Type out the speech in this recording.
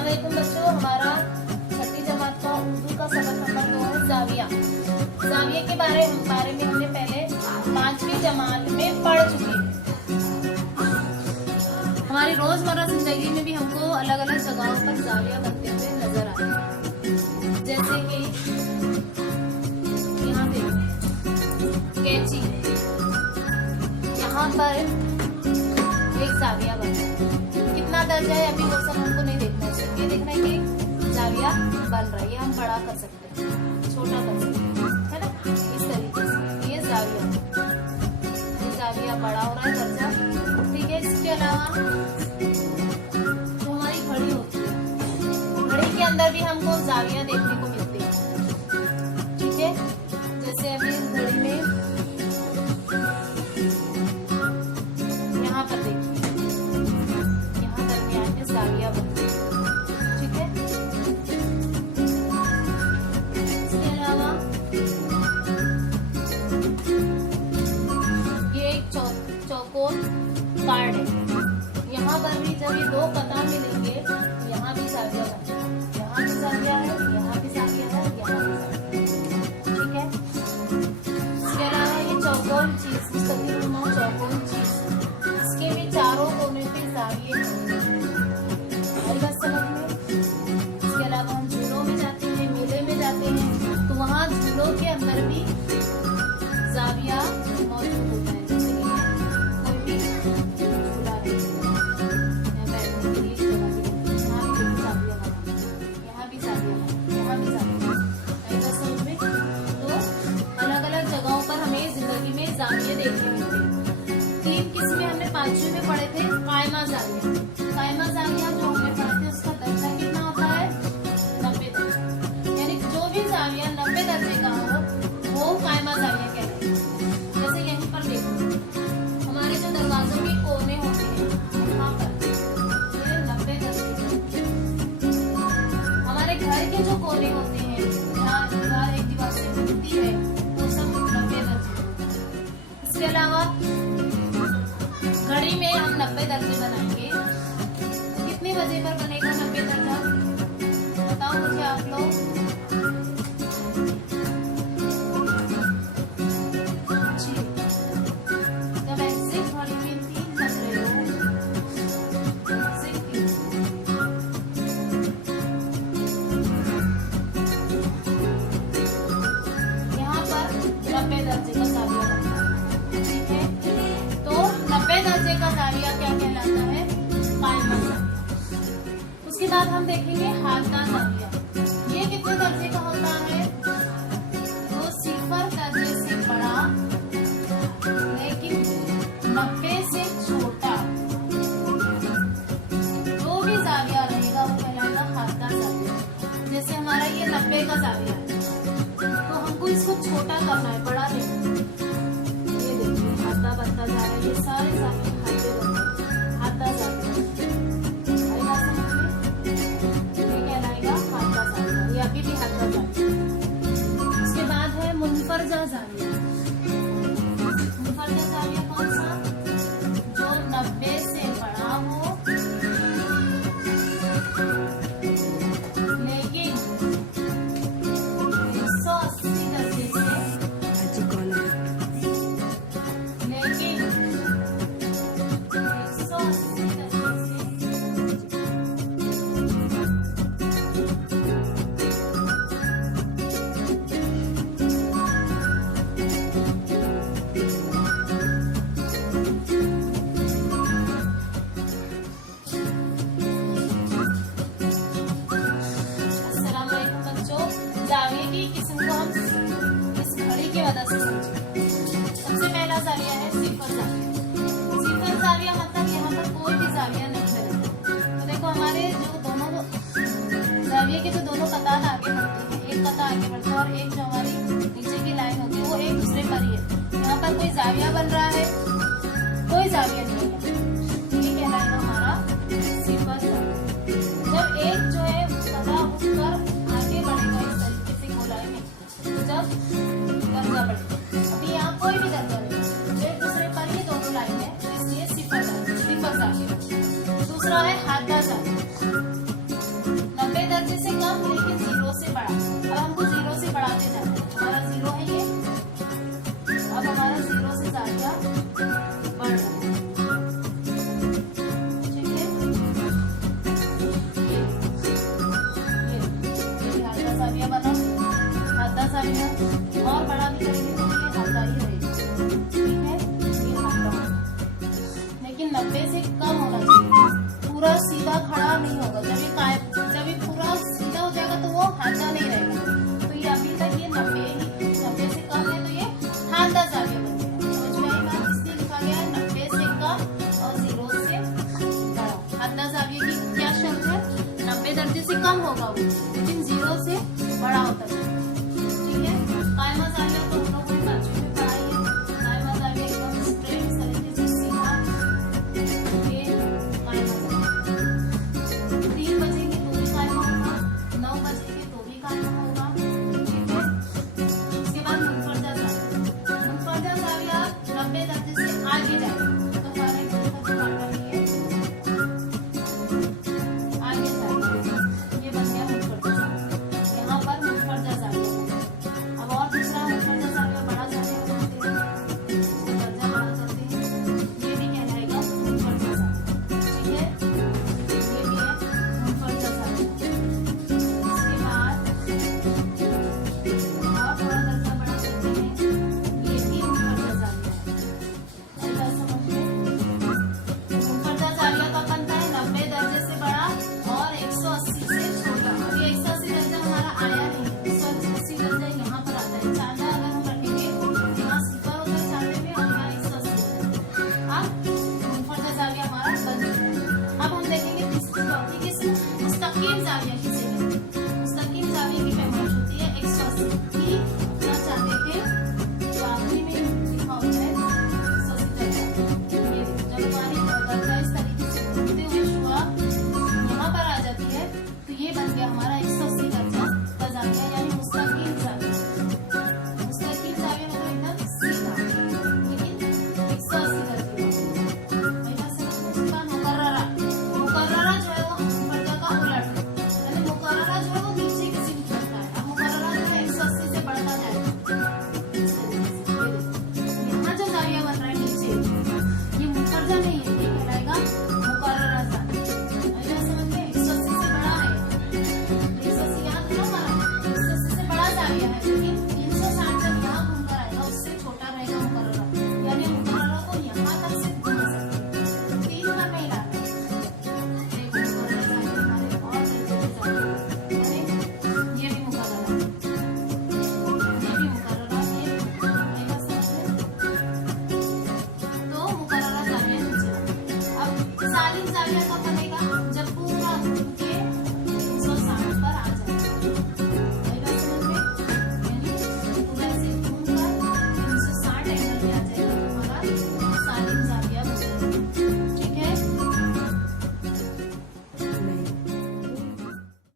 अस्सलाम वालेकुम बच्चों, हमारा छठी जमात का उर्दू का सबक नंबर 2 है जाविया। जाविया के बारे में हमने पहले 5वीं जमात में पढ़ चुके हैं। हमारी रोजमर्रा जिंदगी में भी हमको अलग अलग जगहों पर जाविया बनते हुए नजर आते हैं। जैसे कि यहाँ देखिए कैंची, यहाँ पर एक जाविया बनता है। कितना दर्जा है अभी वो सब हमको नहीं देखना है, सिर्फ ये देखना है कि जाविया बन रहा है। ये हम बड़ा कर सकते हैं, छोटा कर सकते हैं, है ना। इस तरीके से ये जाविया बड़ा हो रहा है दर्जा, ठीक है। इसके अलावा जो हमारी घड़ी होती है, घड़ी के अंदर भी हमको जाविया देखने को मिलती है, ठीक है। जैसे अभी इस घड़ी में यहाँ पर देखिए, जाविया बनती है, ठीक है। इसके अलावा ये एक चौकोर कार्ड है। यहाँ पर भी जब ये दो कतार मिलेंगे, यहाँ भी जाविया बनता है, यहाँ भी जाविया है, यहाँ भी जाविया है, यहाँ भी जाविया, ठीक है। इसके अलावा ये चौकोर चीज, चौकोर चीज, इसके भी चारों कोने पे जाविये हैं। इसके अलावा हम झूलों में जाते हैं, मेले में जाते हैं, तो वहाँ झूलों के अंदर भी जाविया मौजूद होता है। जैसे कि कोई भी झूला है या बैठने के लिए जगह भी, यहाँ भी जाविया बना, यहाँ भी जाविया बना, यहाँ भी जाविया बना। समझ में? तो अलग अलग जगहों पर हमें जिंदगी में जाविये देखने मिलते हैं। 3 किस्में हमने 5वीं में पढ़े थे। कायमा जाविया, कायमा जाविया जो हमने पढ़े थे उसका दर्जा कितना होता है? 90 दर्जा। यानी जो भी जाविया 90 दर्जे का हो वो कायमा जाविया कहलाता है। जैसे यहीं पर देखो, हमारे जो दरवाजों के कोने होते हैं, यहाँ पर ये 90 दर्जे। हमारे घर के जो कोने होते हैं, जहाँ दीवार एक दीवार से मिलती है, वो सब 90 दर्जे। इसके अलावा घड़ी में हम 90 दर्जे बनाएंगे। कितने बजे पर बनेगा 90 दर्जा? बताओ मुझे आप लोग। जब ऐसे घड़ी में 3 बज रहे हो, यहाँ पर 90 दर्जे का जाविया बनता है, ठीक है। तो 90 दर्जे का जाविया क्या कहलाता है? कायमा जाविया। उसके बाद हम देखेंगे हादा जाविया। ये कितने दर्जे का होता है? तो 0 दर्जे से बड़ा लेकिन 90 से छोटा जो भी जाविया रहेगा वो कहलाएगा हादा जाविया। जैसे हमारा ये 90 का जाविया है, तो हमको इसको छोटा करना है, बड़ा नहीं। ये देखिए हादा बनता जा रहा है, ये सारे जाविये हादे बनते हैं, हादा जाविया। अभी भी हादा जाविया। उसके बाद है मुनफरजा जाविया। मुनफरजा जाविया कौन सा? जो 90 से बड़ा हो लेकिन 180 दर्जे से, लेकिन 180 दर्जे से जाविये की किस्म को हम इस घड़ी की मदद से समझेंगे। सबसे पहला जाविया है 0 जाविया। 0 जाविया मतलब यहाँ पर कोई भी जाविया नहीं बनेगा। तो देखो हमारे जो दोनों जाविये के जो दोनों कतार आगे बढ़ते हैं, एक कतार आगे बढ़ता है और एक जो हमारी नीचे की लाइन होती है वो एक दूसरे पर ही है। यहाँ पर कोई जाविया बन रहा है? कोई जाविया नहीं है। ये कहलाएगा हमारा 0 जाविया। जब एक जो है कतार उठकर आगे बढ़ेगा इस तरीके से गोलाई में, तो जब दर्जा बढ़ेगा। अभी यहाँ कोई भी दर्जा नहीं, जो एक दूसरे पर ही दोनों लाइन है, तो इसलिए 0 जाविया। दूसरा है हादा जाविया। कम होना चाहिए, पूरा सीधा खड़ा नहीं होगा। जब ये पूरा सीधा हो जाएगा तो वो हाथा नहीं रहेगा। तो ये अभी तक ये 90 से कम है, तो ये हाथा जाविया बन गया। समझ में आई बात? इसलिए लिखा गया 90 से कम और 0 से बड़ा। हाथा जाविया की क्या शर्त है? 90 दर्जे से कम होगा वो, लेकिन 0 से बड़ा होता है। ठीक है, कायमा जाविया तो हम लोगों ने बच्चों में पढ़ाई है। कायमा जाविया एकदम स्ट्रेट इस तरीके से सीधा, ये कायमा जाविया। 3 बजेंगे तो भी कायमा होगा, 9 बजेंगे तो भी कायमा होगा। ठीक है, इसके बाद मुनफरदा जाविया। मुनफरदा जाविया 90 दर्जे से आगे जाएगा, तो हमारे का जो पार्टनर है आगे जाएगा। ये बन गया मुनफरदा जाविया। यहाँ पर मुनफरदा जाविया। अब और दूसरा मुनफरदा जाविया बड़ा जाविया करते हैं, इसको दर्जा बड़ा करते हैं, ये भी कहलाएगा मुनफरदा जाविया। ठीक है, ये भी है मुनफरदा जाविया। इसके बाद और थोड़ा दर्जा बड़ा करते हैं, ये भी मुनफरदा जाविया है। ऐसा समझ में? मुनफरदा जाविया का बनता है 90 दर्जे से बड़ा और 180 से छोटा। अभी 180 दर्जा हमारा आया नहीं है, 180 दर्जा यहाँ पर आता है। चांदा अगर हम रखेंगे, यहाँ सिफर होता है चांदे में और यहाँ 180। अब मुनफरदा जाविया हमारा बन चुका है। अब हम देखेंगे तीसरी चौथी किस्म मुस्तकीम जाविया की।